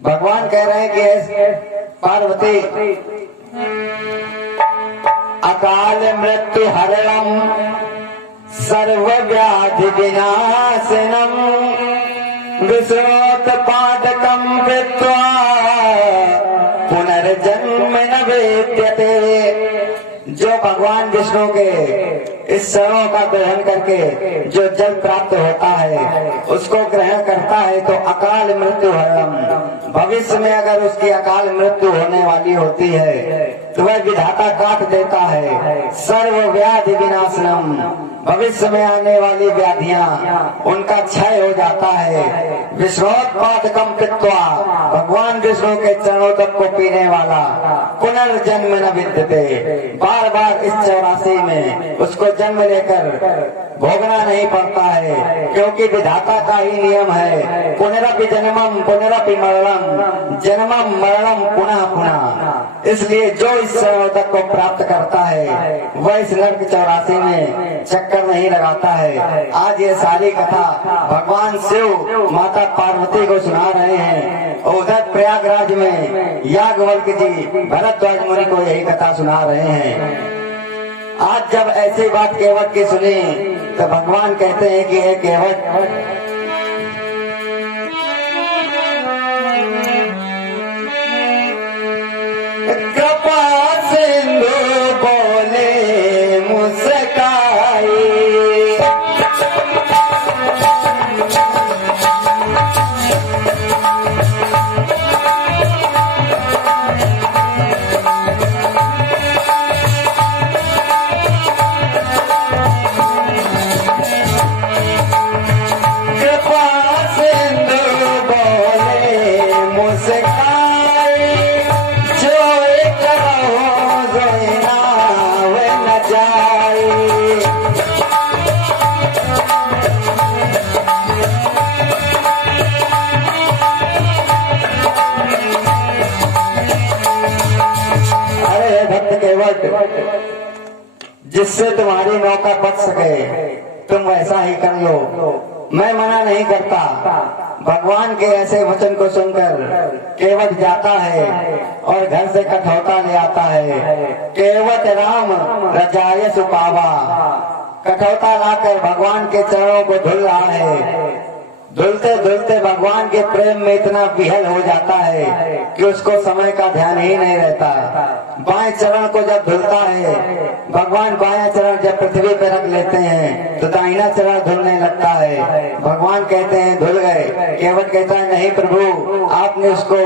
भगवान कह रहे हैं कि पार्वती अकाल मृत्यु हरणम सर्व व्याधि विनाशनम विश्वोत्पादकम कृत्वा पुनर्जन्म न वेद्यते। जो भगवान विष्णु के इस चरणों का ग्रहण करके जो जल प्राप्त होता है उसको ग्रहण करता है तो अकाल मृत्यु हरणम, भविष्य में अगर उसकी अकाल मृत्यु होने वाली होती है तो वह विधाता काट देता है। सर्व व्याधि विनाशनम, भविष्य में आने वाली व्याधियां उनका क्षय हो जाता है। विश्वोत्पादकम कृत्वा, भगवान विष्णु के चरणों तक को पीने वाला पुनर्जन्म न विद्यते, बार बार इस 84 में उसको जन्म लेकर भोगना नहीं पड़ता है, क्योंकि विधाता का ही नियम है पुनरपि जन्मम पुनरपि मरणम, जन्मम मरणम पुनः पुनः। इसलिए जो इस चरणों तक को प्राप्त करता है वह इस नर्क 84 में चक्कर नहीं लगाता है। आज ये सारी कथा भगवान शिव माता पार्वती को सुना रहे हैं। उधर प्रयागराज में याज्ञवल्क्य जी भरद्वाज मुनि को यही कथा सुना रहे हैं। आज जब ऐसी बात केवट की सुनी तो भगवान कहते हैं कि हे केवट, कृपा सिंधु बोले मुस्काई, जिससे तुम्हारी नौका बच सके तुम वैसा ही कर लो, मैं मना नहीं करता। भगवान के ऐसे वचन को सुनकर केवट जाता है और घर से कठौता ले आता है। केवट राम रजाय सुपावा, कठौता लाकर भगवान के चरणों को धुल रहा है। धुलते धुलते भगवान के प्रेम में इतना विहल हो जाता है कि उसको समय का ध्यान ही नहीं रहता। बाएं चरण को जब धुलता है, भगवान बायां चरण जब पृथ्वी पर रख लेते हैं तो दाहिना चरण धुलने लगता है। भगवान कहते हैं धुल गए। केवट कहता है नहीं प्रभु, आपने उसको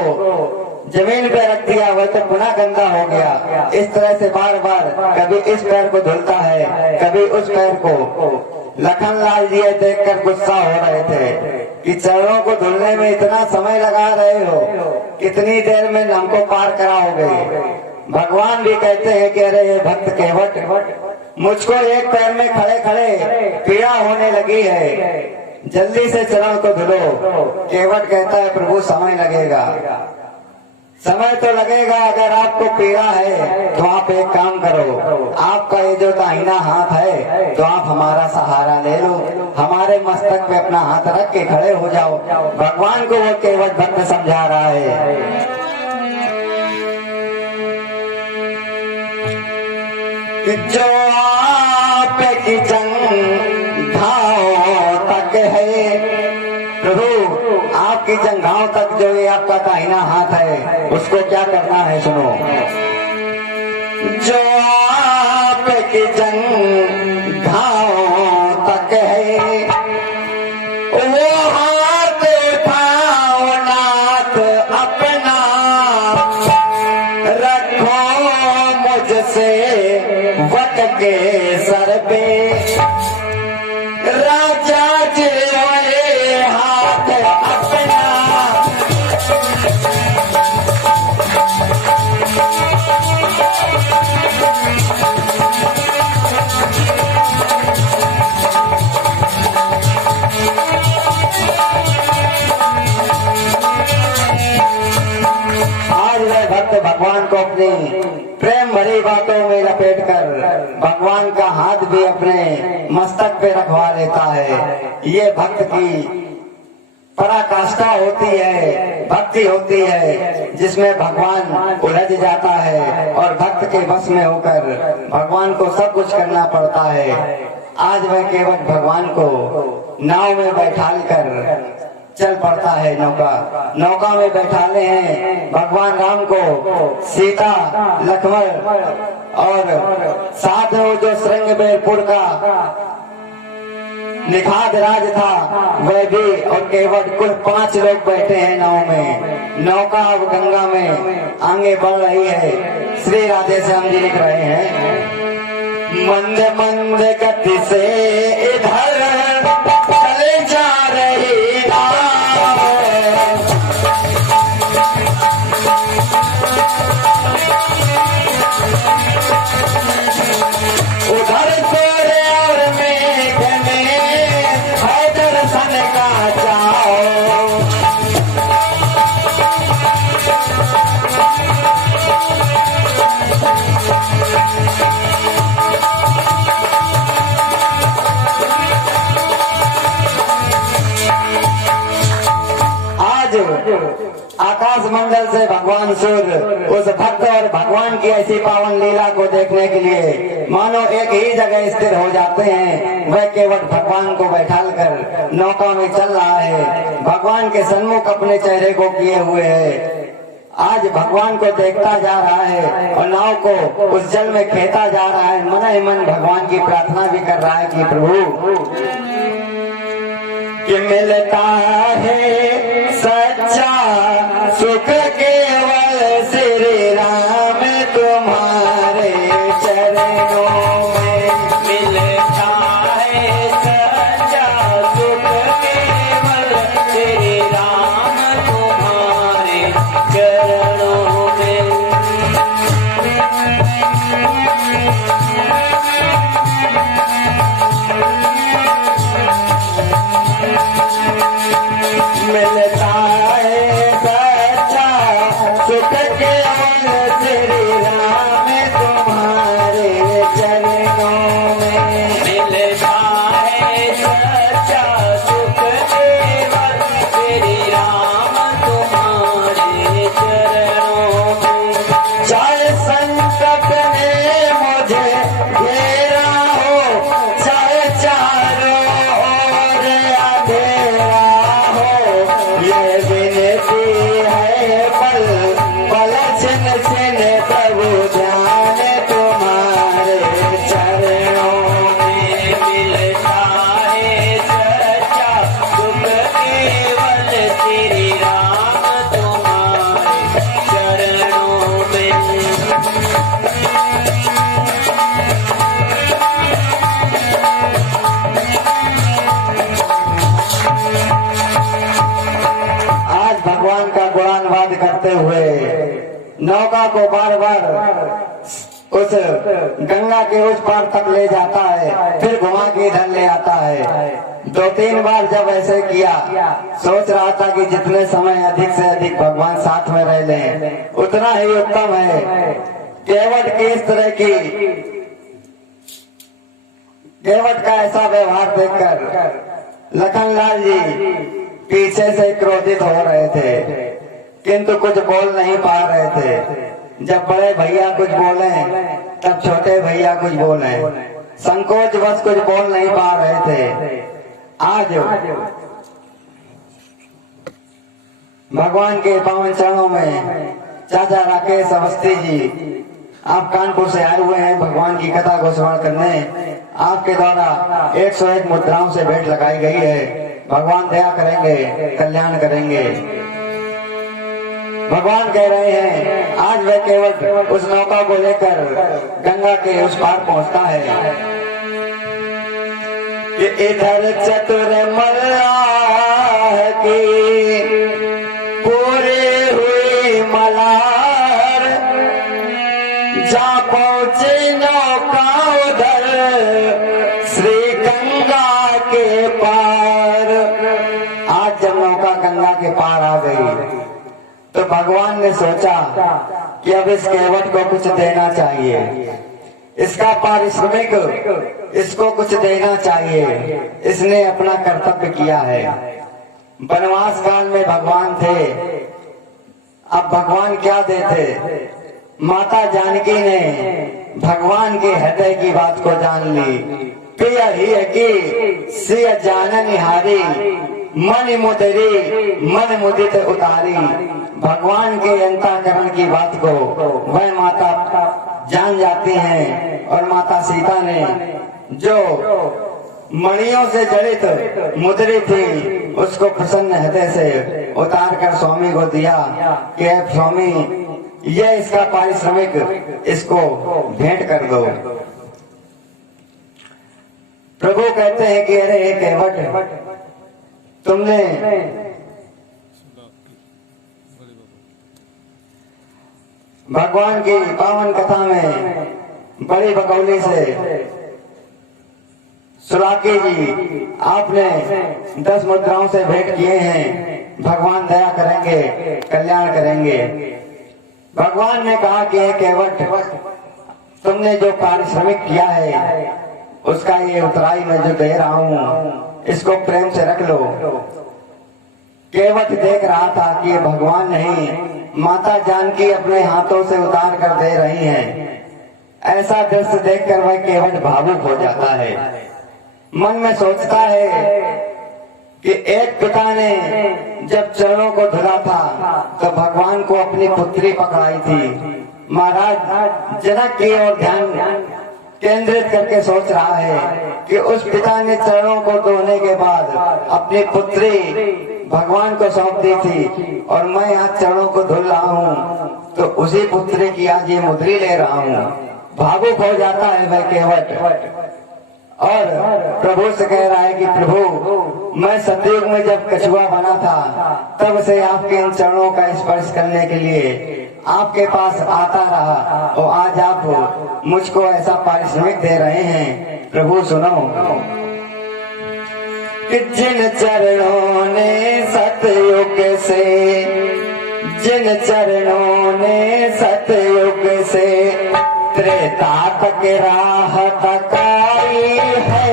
जमीन पे रख दिया, वह तो पुनः गंदा हो गया। इस तरह से बार बार कभी इस पैर को धुलता है कभी उस पैर को। लखनलाल जी देखकर गुस्सा हो रहे थे कि चरणों को धुलने में इतना समय लगा रहे हो, कितनी देर में हमको पार कराओगे। भगवान भी कहते हैं कि अरे भक्त केवट, मुझको एक पैर में खड़े खड़े पीड़ा होने लगी है, जल्दी से चरण को धुलो। केवट कहता है प्रभु समय लगेगा। समय तो लगेगा, अगर आपको पीड़ा है तो आप एक काम करो, आपका ये जो दाहिना हाथ है तो आप हमारा सहारा ले लो, हमारे मस्तक पे अपना हाथ रख के खड़े हो जाओ। भगवान को वो केवट भक्त समझा रहा है। जो आपकी जंघाओं तक है प्रभु, आपकी जंघाओं तक जो ये आपका दाहिना हाथ है उसको क्या करना है सुनो। जो आपकी जंघाओं तक है वो हाथ उठाओ नाथ अपना, रखो मुझसे वट के सर पे, राजा जी हाथ अपना। आज वह भक्त भगवान को अपनी प्रेम भरी बातों में लपेट कर भगवान का हाथ भी अपने मस्तक पे रखवा लेता है। ये भक्त की पराकाष्ठा होती है, भक्ति होती है, जिसमें भगवान उलझ जाता है और भक्त के बस में होकर भगवान को सब कुछ करना पड़ता है। आज वह केवल भगवान को नाव में बैठाल कर चल पड़ता है। नौका में बैठाले हैं भगवान राम को, सीता, लक्ष्मण और साथ में वो जो श्रृंगबेरपुर का निखाद राज था वह भी, और केवल कुल 5 लोग बैठे हैं नाव में। नौका अब गंगा में आगे बढ़ रही है। श्री राधे श्याम जी लिख रहे हैं, मंद मंद गति से इधर चले जा रही नाव, उधर तेरे और मेघने है दर्शन का जाओ। आकाश मंडल से भगवान सूर्य उस भक्त और भगवान की ऐसी पावन लीला को देखने के लिए मानो एक ही जगह स्थिर हो जाते हैं। वह केवल भगवान को बैठाल कर नौका में चल रहा है, भगवान के सन्मुख अपने चेहरे को किए हुए है। आज भगवान को देखता जा रहा है और नाव को उस जल में खेता जा रहा है। मन ही मन भगवान की प्रार्थना भी कर रहा है कि प्रभु कि मिलता है सच्चा सुख केवल श्री राम तुम्हारे चरणों में। मिलता है सच्चा सुख केवल श्री राम तुम्हारे चरणों में। मिलता है सच्चा सुख केवल श्री राम तुम्हारे चरणों में। मिलता है सच्चा सुख केवल श्री राम तुम्हारे चरणों में। चाहे संकट ने मुझे घेरा हो, चाहे चारों ओर अंधेरा, ये विनती है पल पल छिन छिन प्रभु ध्यान तुम्हारे चरणों में। मिलता है सच्चा सुख केवल श्री राम तुम्हारे चरणों में। भगवान का गुणानुवाद करते हुए नौका को बार बार उस गंगा के उस पार तक ले जाता है, फिर घुमा के इधर ले आता है। 2-3 बार जब ऐसे किया, सोच रहा था कि जितने समय अधिक से अधिक भगवान साथ में रह लें उतना ही उत्तम है। केवट की इस तरह की केवट का ऐसा व्यवहार देखकर लखनलाल जी पीछे से क्रोधित हो रहे थे, किंतु कुछ बोल नहीं पा रहे थे। जब बड़े भैया कुछ बोले तब छोटे भैया कुछ बोले, संकोच बस कुछ बोल नहीं पा रहे थे। आज भगवान के पावन चरणों में चाचा राकेश अवस्थी जी आप कानपुर से आए हुए हैं भगवान की कथा को स्मरण करने। आपके द्वारा 101 मुद्राओं से भेंट लगाई गई है। भगवान दया करेंगे, कल्याण करेंगे। भगवान कह रहे हैं आज वह केवल उस नौका को लेकर गंगा के उस पार पहुंचता है कि इधर चतुर मल्लाह की पूरी हुई मलार, जा पहुंचे नौका उधर श्री गंगा के पार। आज जब नौका गंगा के पार आ गई तो भगवान ने सोचा कि अब इस केवट को कुछ देना चाहिए, इसका पारिश्रमिक इसको कुछ देना चाहिए। इसने अपना कर्तव्य किया है। वनवास काल में भगवान थे, अब भगवान क्या देते। माता जानकी ने भगवान के हृदय की बात को जान ली। प्रिय ही है कि सिय जानन निहारी, मन मुदित उतारी। भगवान के अंतःकरण की बात को वह माता जान जाती हैं। और माता सीता ने जो मणियों से जड़ित मुद्री थी उसको प्रसन्न हृदय से उतार कर स्वामी को दिया कि स्वामी यह इसका पारिश्रमिक, इसको भेंट कर दो। प्रभु कहते हैं कि अरे हे केवट, तुमने भगवान की पावन कथा में बड़ी बकौली से सुराकी जी आपने 10 मुद्राओं से भेंट किए हैं, भगवान दया करेंगे, कल्याण करेंगे। भगवान ने कहा कि हे केवट, तुमने जो पारिश्रमिक किया है उसका ये उतराई मैं जो दे रहा हूं, इसको प्रेम से रख लो। केवट देख रहा था कि ये भगवान नहीं, माता जानकी अपने हाथों से उतार कर दे रही हैं। ऐसा दृश्य देखकर वह केवट भावुक हो जाता है। मन में सोचता है कि एक पिता ने जब चरणों को धुला था तो भगवान को अपनी पुत्री पकड़ाई थी। महाराज जनक की ओर ध्यान केंद्रित करके सोच रहा है कि उस पिता ने चरणों को धोने के बाद अपनी पुत्री भगवान को सौंप दी थी और मैं आज चरणों को धुल रहा हूँ तो उसी पुत्री की आज ये मुद्री ले रहा हूँ। भावुक हो जाता है वह केवट और प्रभु से कह रहा है कि प्रभु, मैं सतयुग में जब कछुआ बना था तब से आपके इन चरणों का स्पर्श करने के लिए आपके पास आता रहा और आज आप मुझको ऐसा पारिश्रमिक दे रहे हैं। प्रभु सुनो कि जिन चरणों ने सतयुग से, जिन चरणों ने सतयुग से त्रेता तक राह तकाई है,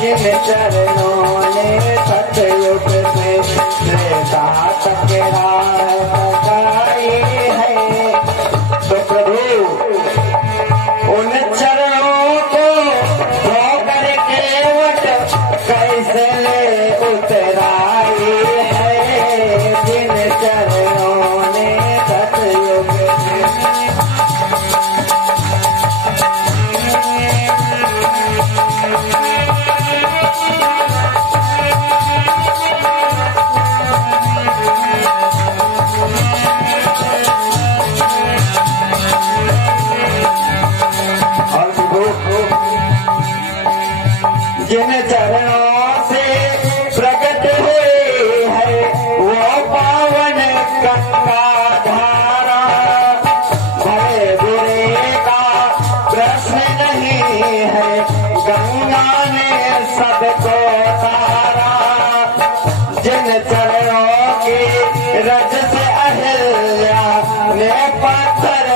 जिन चरणों ने सतयुग से त्रेता तक राह तकाई है। तो प्रभु उन चरणों को धोकर केवट कैसे ले उतराई है, जिन चरणों ने सतयुग से। जिन चरणों से प्रकट हुई है वो पावन गंगा धारा, भले बुरे का प्रश्न नहीं है, गंगा ने सबको तारा। जिन चरणों की रज से अहिल्या ने पत्थर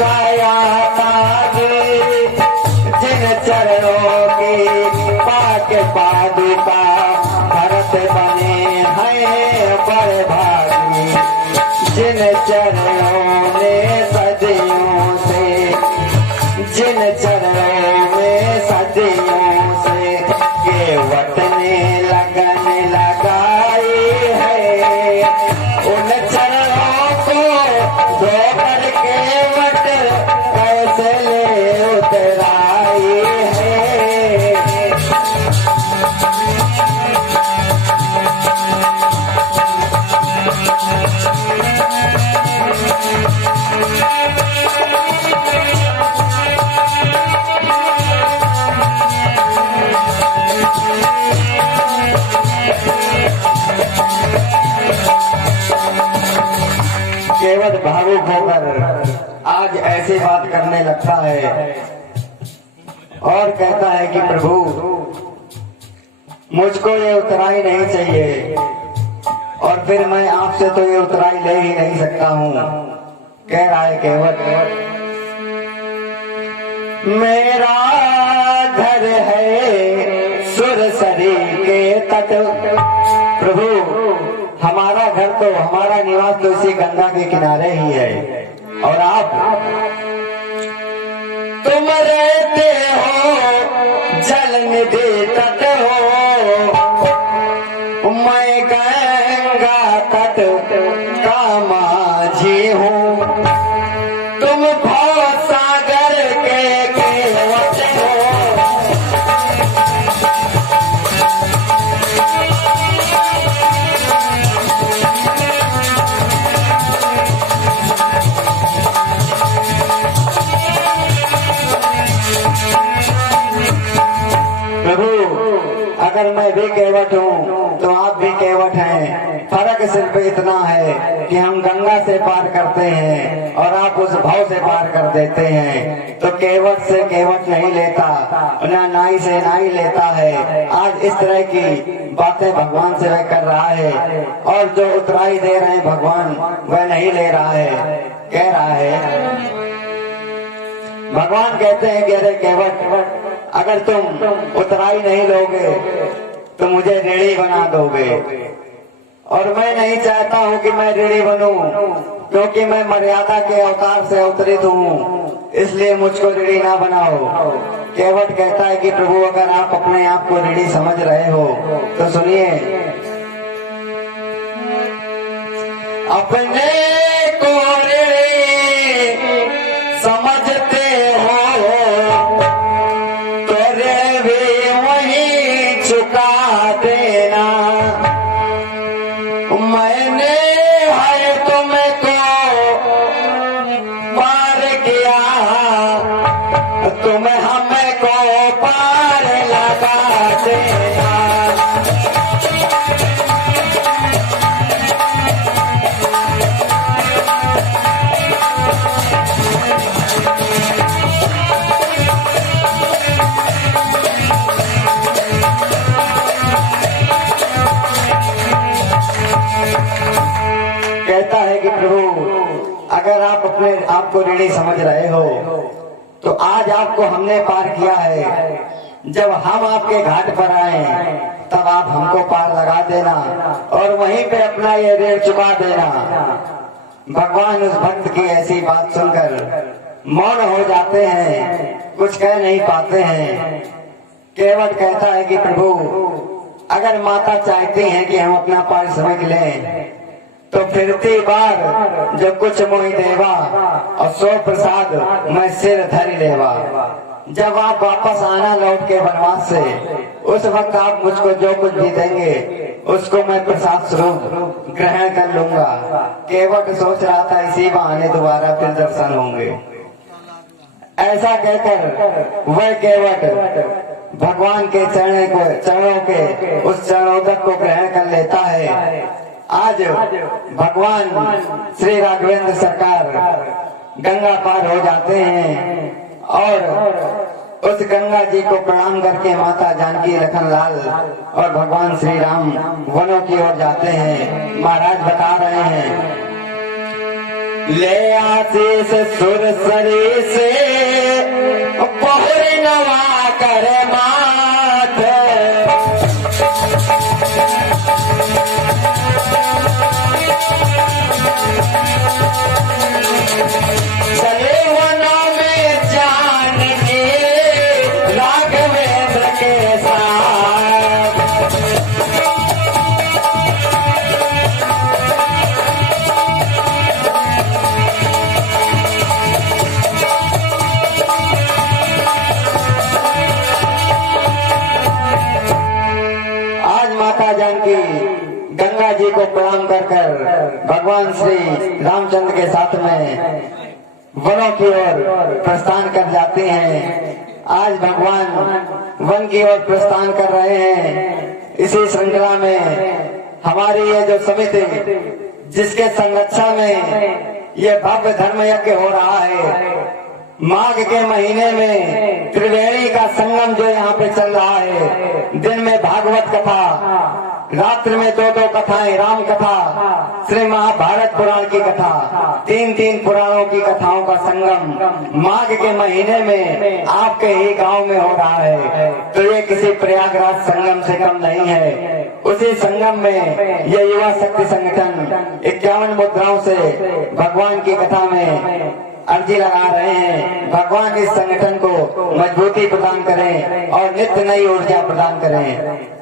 गाया ताज, जिन चरणों की के पादुका भरत बने हैं बड़े भागी, जिन चरणों में सदियों से, जिन चरणों में सदियों से केवट ने लगन लगाई है, उन चरणों को धोकर केवट कैसे ले उतराई है। केवट भावुक होकर आज ऐसी बात करने लगता है और कहता है कि प्रभु मुझको ये उतराई नहीं चाहिए और फिर मैं आपसे तो ये उतराई ले ही नहीं सकता हूँ। कह रहा है केवट, मेरा घर है सुरसरी के तट, प्रभु हमारा घर तो हमारा निवास तो इसी गंगा के किनारे ही है, और आप तुम रहते हो जल निधि तट हो, मैं गंगा तट का माझी हूँ, तुम भव सागर के केवट हो। प्रभु अगर मैं भी केवट हूँ तो आप भी केवट हैं, फर्क सिर्फ इतना है कि हम गंगा से पार करते हैं और आप उस भाव से पार कर देते हैं। तो केवट से केवट नहीं लेता, ना नाई से नाई लेता है। आज इस तरह की बातें भगवान से वह कर रहा है, और जो उतराई दे रहे हैं भगवान वह नहीं ले रहा है, कह रहा है। भगवान कहते हैं कि अरे केवट, अगर तुम उतराई नहीं लोगे तो मुझे ऋणी बना दोगे, और मैं नहीं चाहता हूँ कि मैं ऋणी बनूं, क्योंकि मैं मर्यादा के अवतार से अवतरित हूँ, इसलिए मुझको ऋणी ना बनाओ। केवट कहता है कि प्रभु अगर आप अपने आप को ऋणी समझ रहे हो तो सुनिए, अपने को ऋणी समझते हो तो ऋण भी वही चुका देना। मैंने है तुमको पार किया, तुम हमको पार लगा देना। कहता है कि प्रभु अगर आप अपने आप को ऋणी समझ रहे हो तो आज आपको हमने पार किया है, जब हम आपके घाट पर आए तब आप हमको पार लगा देना और वहीं पे अपना ये ऋण चुका देना। भगवान उस भक्त की ऐसी बात सुनकर मौन हो जाते हैं, कुछ कह नहीं पाते हैं। केवट कहता है कि प्रभु अगर माता चाहती हैं कि हम अपना पारिश्रमिक लें तो फिरती बार जो कुछ मोहि देवा और सो प्रसाद मैं सिर धरि लेवा। जब आप वापस आना लौट के वनवास से, उस वक्त आप मुझको जो कुछ भी देंगे उसको मैं प्रसाद स्वरूप ग्रहण कर लूंगा। केवट सोच रहा था इसी बहाने दोबारा फिर दर्शन होंगे। ऐसा कहकर वह केवट भगवान के चरणों के उस चरणोदक को ग्रहण कर लेता है। आज भगवान श्री राघवेंद्र सरकार गंगा पार हो जाते हैं और उस गंगा जी को प्रणाम करके माता जानकी, लखनलाल और भगवान श्री राम वनों की ओर जाते हैं। महाराज बता रहे हैं, ले आशीष सुरसरी से पहुरी नवा कर माथ, चले वनों में जान के राघवेंद्र के साथ। आज माता जानकी गंगा जी को प्रणाम कर भगवान श्री रामचंद्र के साथ में वनों की ओर प्रस्थान कर जाते हैं। आज भगवान वन की ओर प्रस्थान कर रहे हैं। इसी श्रृंखला में हमारी ये जो समिति जिसके संरक्षण में ये भव्य धर्म यज्ञ हो रहा है, माघ के महीने में त्रिवेणी का संगम जो यहाँ पे चल रहा है, दिन में भागवत कथा, रात्रि में दो दो कथाएं, राम कथा, श्री महाभारत पुराण की कथा, तीन तीन पुराणों की कथाओं का संगम माघ के महीने में आपके ही गांव में हो रहा है। तो ये किसी प्रयागराज संगम से कम नहीं है। उसी संगम में ये युवा शक्ति संगठन 51 मुद्राओं से भगवान की कथा में अर्जी लगा रहे हैं। भगवान इस संगठन को मजबूती प्रदान करें और नित्य नई ऊर्जा प्रदान करें।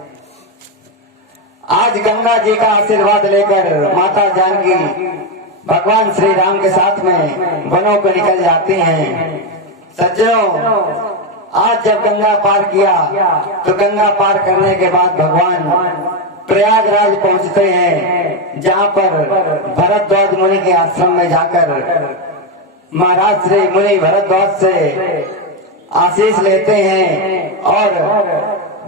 आज गंगा जी का आशीर्वाद लेकर माता जानकी भगवान श्री राम के साथ में वनों को निकल जाती हैं। सज्जनों, आज जब गंगा पार किया तो गंगा पार करने के बाद भगवान प्रयागराज पहुंचते हैं, जहां पर भरद्वाज मुनि के आश्रम में जाकर महाराज श्री मुनि भरद्वाज से आशीष लेते हैं और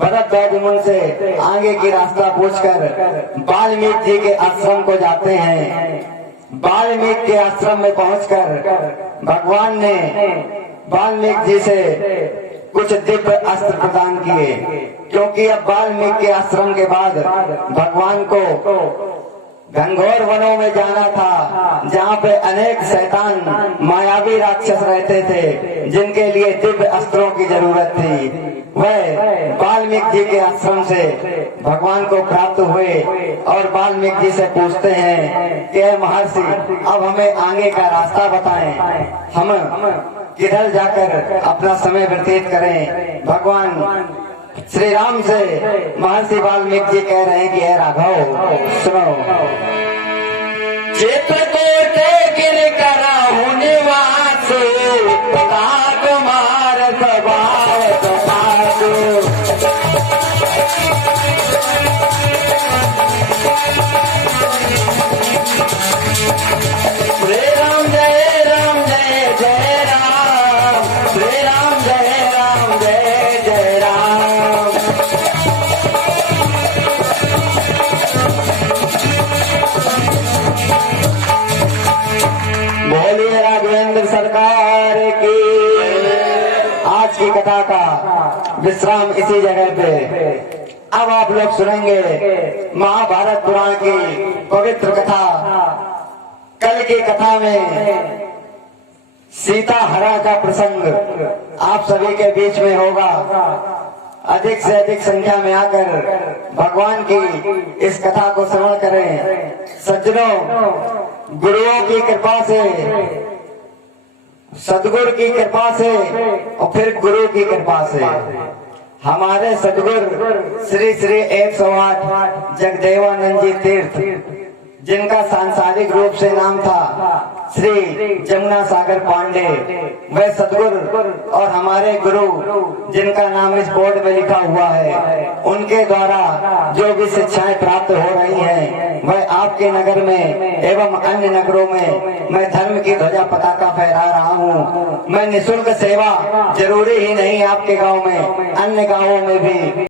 भरद्वाज मुनि से आगे की रास्ता पूछकर वाल्मीकि जी के आश्रम को जाते हैं। वाल्मीकि के आश्रम में पहुंचकर भगवान ने वाल्मीकि जी से कुछ दिव्य अस्त्र प्रदान किए, क्योंकि अब वाल्मीकि के आश्रम के बाद भगवान को घनघोर वनों में जाना था, जहाँ पे अनेक शैतान मायावी राक्षस रहते थे, जिनके लिए दिव्य अस्त्रों की जरूरत थी। वह वाल्मीकि जी के आश्रम से भगवान को प्राप्त हुए और वाल्मीकि जी से पूछते हैं कि महर्षि, अब हमें आगे का रास्ता बताएं, हम किधर जाकर अपना समय व्यतीत करें। भगवान श्री राम से महर्षि वाल्मीकि जी कह रहे हैं कि हे राघव सुनो, चित्रकूट गिर करा होने वासु, कुमार स्वभाव तुम्हारो। श्री राम जय राम जय जय राम, श्री राम जय राम जय जय राम। बोलिए राघवेंद्र सरकार की। आज की कथा का विश्राम इसी जगह पे। अब आप लोग सुनेंगे महाभारत पुराण की पवित्र कथा। कल की कथा में सीता हरण का प्रसंग आप सभी के बीच में होगा। अधिक से अधिक संख्या में आकर भगवान की इस कथा को श्रवण करें। सज्जनों, गुरुओं की कृपा से, सदगुरु की कृपा से और फिर गुरु की कृपा से हमारे सदगुरु श्री श्री 108 जगदेवानंद जी तीर्थ, जिनका सांसारिक रूप से नाम था श्री जमुना सागर पांडे, वह सदगुरु और हमारे गुरु जिनका नाम इस बोर्ड में लिखा हुआ है, उनके द्वारा जो भी शिक्षाएं प्राप्त हो रही हैं, वह आपके नगर में एवं अन्य नगरों में मैं धर्म की ध्वजा पताका फहरा रहा हूँ। मैं निःशुल्क सेवा जरूरी ही नहीं आपके गांव में, अन्य गांवों में भी